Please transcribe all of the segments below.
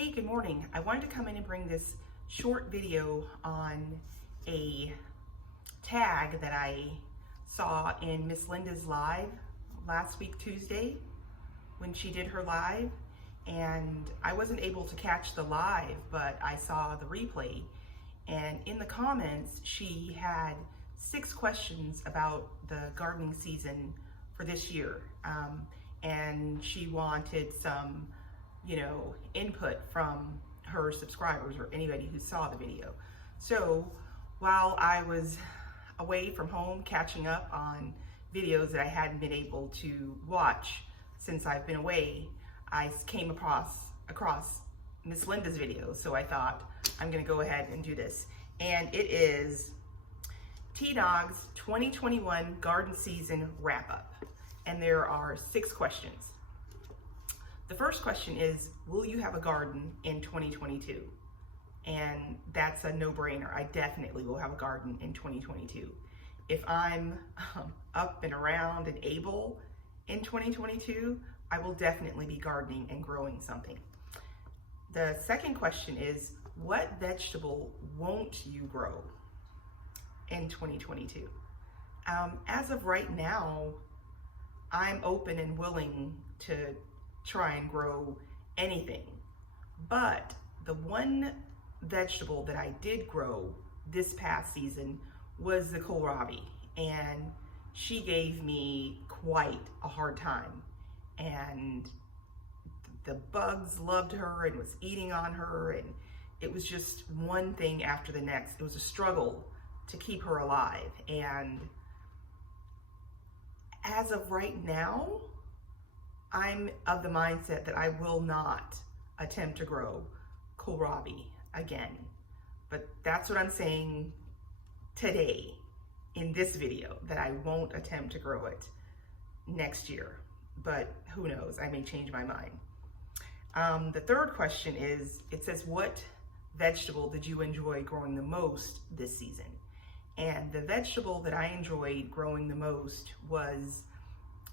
Hey, good morning. I wanted to come in and bring this short video on a tag that I saw in Miss Linda's live last week, Tuesday, when she did her live. And I wasn't able to catch the live, but I saw the replay. And in the comments, she had 6 questions about the gardening season for this year. And she wanted some input from her subscribers or anybody who saw the video. So while I was away from home catching up on videos that I hadn't been able to watch since I've been away, I came across Miss Linda's video. So I thought I'm gonna go ahead and do this. And it is T-Dog's 2021 garden season wrap up. And there are 6 questions. The first question is, will you have a garden in 2022? And that's a no-brainer. I definitely will have a garden in 2022. If I'm up and around and able in 2022, I will definitely be gardening and growing something. The second question is, what vegetable won't you grow in 2022? As of right now, I'm open and willing to try and grow anything, but the one vegetable that I did grow this past season was the kohlrabi, and she gave me quite a hard time, and the bugs loved her and was eating on her, and it was just one thing after the next. It was a struggle to keep her alive. And as of right now, I'm of the mindset that I will not attempt to grow kohlrabi again. But that's what I'm saying today in this video, that I won't attempt to grow it next year. But who knows, I may change my mind. The third question is, it says, what vegetable did you enjoy growing the most this season? And the vegetable that I enjoyed growing the most was,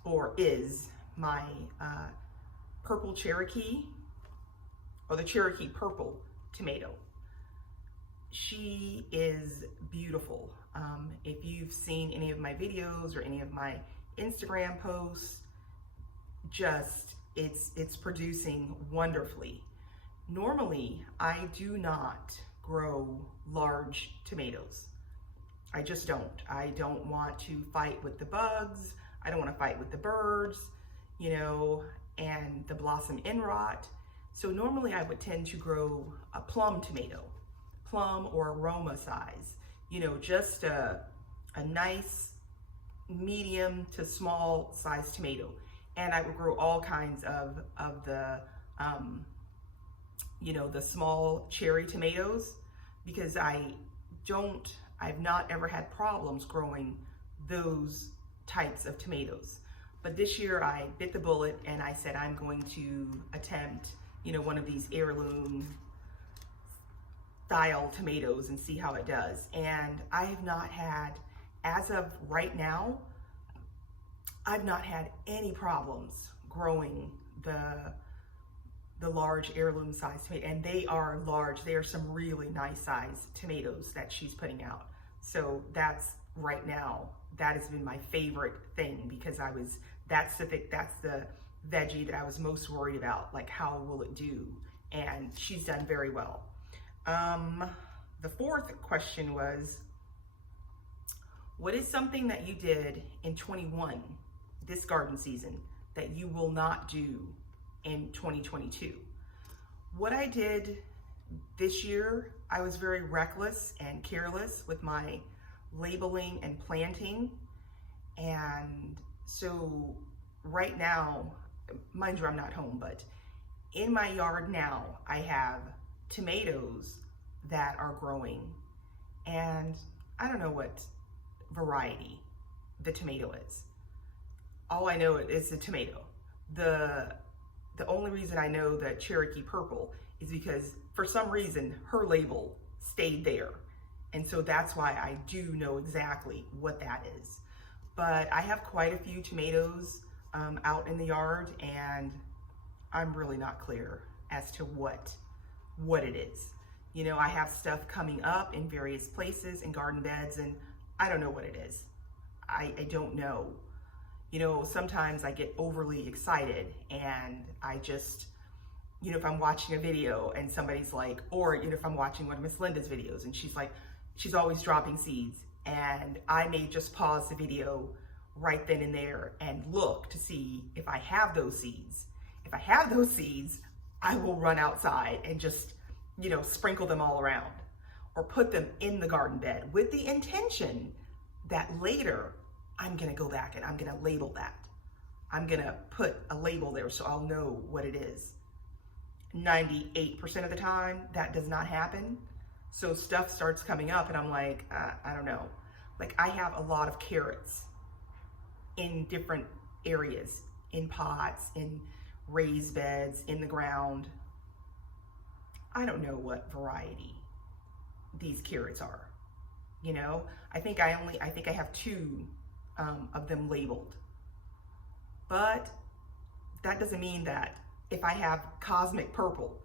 or is, my purple Cherokee, or the Cherokee purple tomato. She is beautiful. If you've seen any of my videos or any of my Instagram posts, it's producing wonderfully. Normally, I do not grow large tomatoes. I just don't. I don't want to fight with the bugs. I don't want to fight with the birds, and the blossom end rot. So normally I would tend to grow a plum tomato, plum or aroma size, just a nice medium to small size tomato. And I would grow all kinds of the, the small cherry tomatoes, because I've not ever had problems growing those types of tomatoes. But this year I bit the bullet and I said I'm going to attempt, one of these heirloom style tomatoes and see how it does. And I have not had, as of right now, I've not had any problems growing the large heirloom size tomato. And they are large. They are some really nice size tomatoes that she's putting out. So that's right now, that has been my favorite thing, because that's the veggie that I was most worried about, like how will it do? And she's done very well. The fourth question was, what is something that you did in 21, this garden season, that you will not do in 2022? What I did this year, I was very reckless and careless with my labeling and planting. And so right now, mind you, I'm not home, but in my yard now, I have tomatoes that are growing, and I don't know what variety the tomato is. All I know is the tomato. The only reason I know that Cherokee purple is because for some reason her label stayed there. And so that's why I do know exactly what that is. But I have quite a few tomatoes out in the yard, and I'm really not clear as to what what it is. You know, I have stuff coming up in various places in garden beds, and I don't know what it is. I don't know. You know, sometimes I get overly excited and I just, you know, if I'm watching a video and somebody's like, or, you know, if I'm watching one of Miss Linda's videos and she's like, she's always dropping seeds, and I may just pause the video right then and there and look to see if I have those seeds. If I have those seeds, I will run outside and just, you know, sprinkle them all around or put them in the garden bed with the intention that later I'm gonna go back and I'm gonna label that. I'm gonna put a label there so I'll know what it is. 98% of the time, that does not happen. So stuff starts coming up and I'm like, I don't know. Like, I have a lot of carrots in different areas, in pots, in raised beds, in the ground. I don't know what variety these carrots are. You know, I think I have 2 of them labeled. But that doesn't mean that if I have cosmic purple,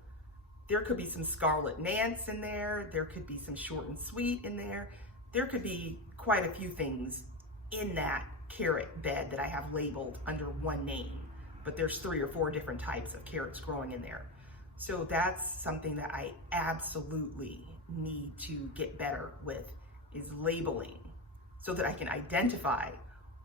there could be some scarlet Nance in there, there could be some short and sweet in there, there could be quite a few things in that carrot bed that I have labeled under one name, but there's 3 or 4 different types of carrots growing in there. So that's something that I absolutely need to get better with, is labeling, so that I can identify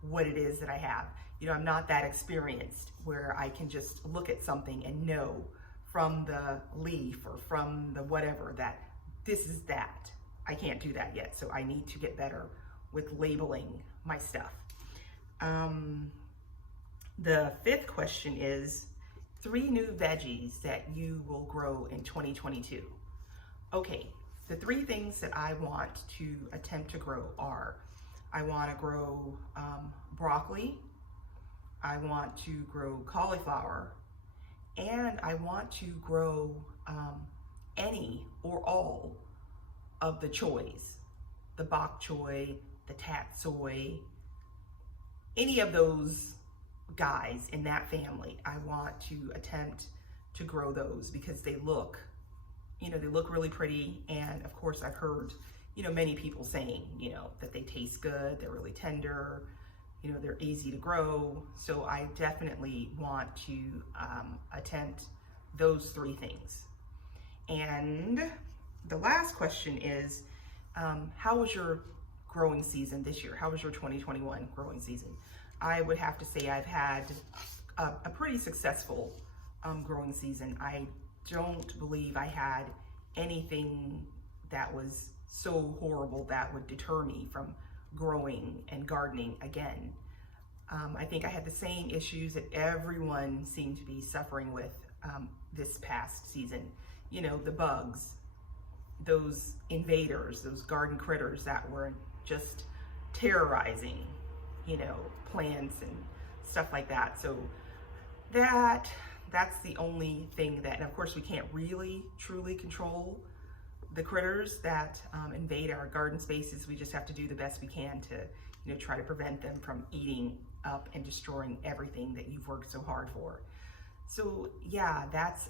what it is that I have. You know, I'm not that experienced where I can just look at something and know from the leaf or from the whatever that this is that. I can't do that yet, so I need to get better with labeling my stuff. The 5th question is 3 new veggies that you will grow in 2022. Okay, the 3 things that I want to attempt to grow are, I want to grow broccoli, I want to grow cauliflower, and I want to grow any or all of the choys, the bok choy, the tatsoi, any of those guys in that family. I want to attempt to grow those because they look, you know, they look really pretty. And of course I've heard, you know, many people saying, you know, that they taste good, they're really tender, you know, they're easy to grow. So I definitely want to attempt those 3 things. And the last question is, how was your growing season this year? How was your 2021 growing season? I would have to say I've had a pretty successful growing season. I don't believe I had anything that was so horrible that would deter me from growing and gardening again. I think I had the same issues that everyone seemed to be suffering with this past season. You know, the bugs, those invaders, those garden critters that were just terrorizing, you know, plants and stuff like that. So that's the only thing that, and of course we can't really truly control the critters that invade our garden spaces. We just have to do the best we can to, you know, try to prevent them from eating up and destroying everything that you've worked so hard for. So yeah, that's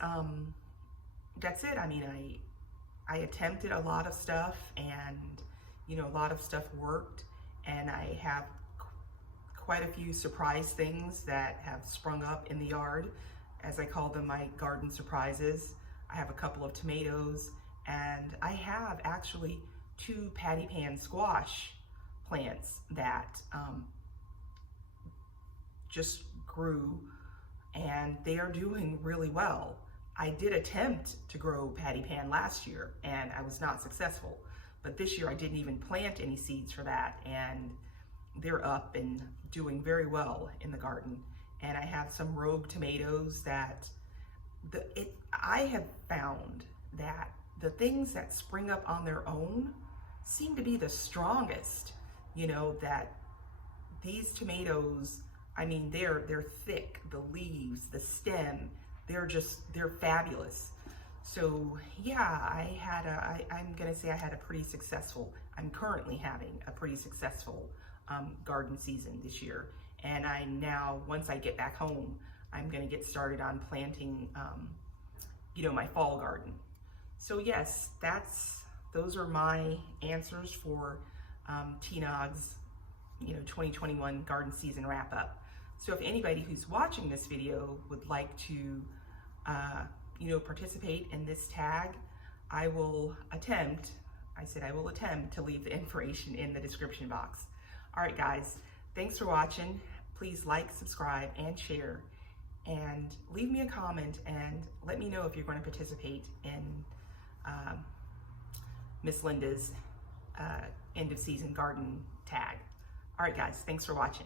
it. I mean, I attempted a lot of stuff, and you know, a lot of stuff worked, and I have quite a few surprise things that have sprung up in the yard, as I call them, my garden surprises. I have a couple of tomatoes, and I have actually 2 patty pan squash plants that just grew, and they are doing really well. I did attempt to grow patty pan last year and I was not successful, but this year I didn't even plant any seeds for that, and they're up and doing very well in the garden. And I have some rogue tomatoes that I have found that the things that spring up on their own seem to be the strongest. You know, that these tomatoes, I mean, they're thick, the leaves, the stem, they're fabulous. So yeah, I'm gonna say I'm currently having a pretty successful garden season this year. And once I get back home, I'm gonna get started on planting, you know, my fall garden. So yes, those are my answers for T-Nog's 2021 garden season wrap up. So if anybody who's watching this video would like to participate in this tag, I will attempt to leave the information in the description box. All right, guys, thanks for watching. Please like, subscribe, and share, and leave me a comment and let me know if you're going to participate in Miss Linda's end of season garden tag. All right, guys, thanks for watching.